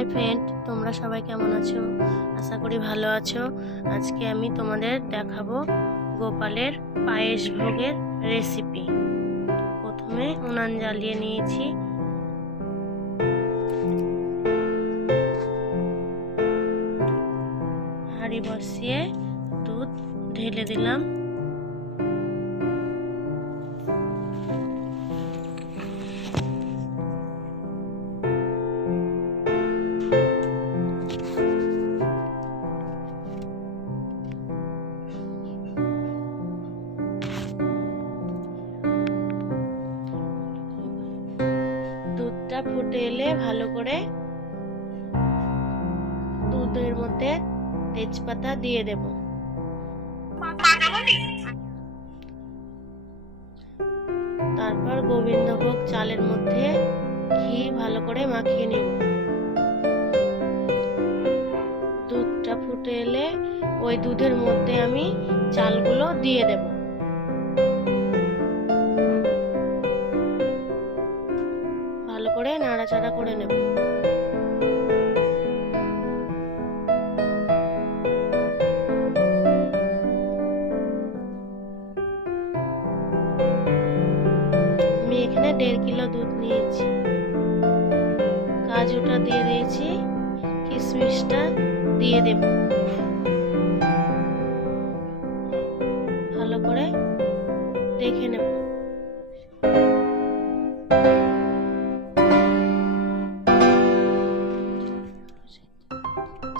Hi friend, তোমরা সবাই কেমন আছো? আশা করি ভালো আছো। আজকে আমি তোমাদের দেখাবো গোপালের পায়েস ভোগের রেসিপি। প্রথমে উনান জ্বালিয়ে নিয়েছি, হাঁড়ি বসিয়ে দুধ ঢেলে দিলাম। দুধটা ফুটে এলে ভালো করে দুধের মধ্যে তেজপাতা দিয়ে দেব। তারপর গোবিন্দভোগ চালের মধ্যে ঘি ভালো করে মাখিয়ে নেব। দুধটা ফুটে এলে ওই দুধের মধ্যে আমি চালগুলো দিয়ে দেব। ভালো করে নাড়াচাড়া করে নেব। আমি এখানে 1.5 কিলো দুধ নিয়েছি। কাজুটা দিয়ে দিয়েছি, কিশমিশটা দিয়ে দেব। ভালো করে দেখে নেব।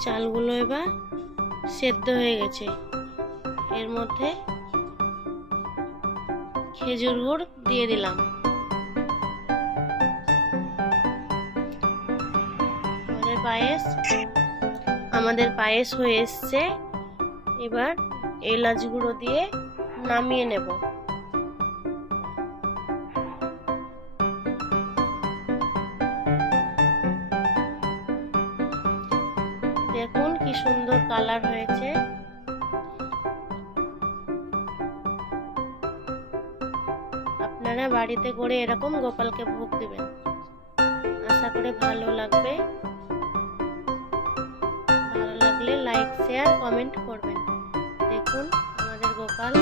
চালগুলো এবার সেদ্ধ হয়ে গেছে। এর মধ্যে খেজুর গুড় দিয়ে দিলাম। আমাদের পায়েস হয়ে এসছে। এবার এলাচ গুঁড়ো দিয়ে নামিয়ে নেব। দেখুন কি সুন্দর কালার হয়েছে। আপনারা বাড়িতে করে এরকম গোপালকে ভোগ দিবেন। আশা করে ভালো লাগবে। ভালো লাগলে লাইক, শেয়ার, কমেন্ট করবেন। দেখুন আমাদের গোপাল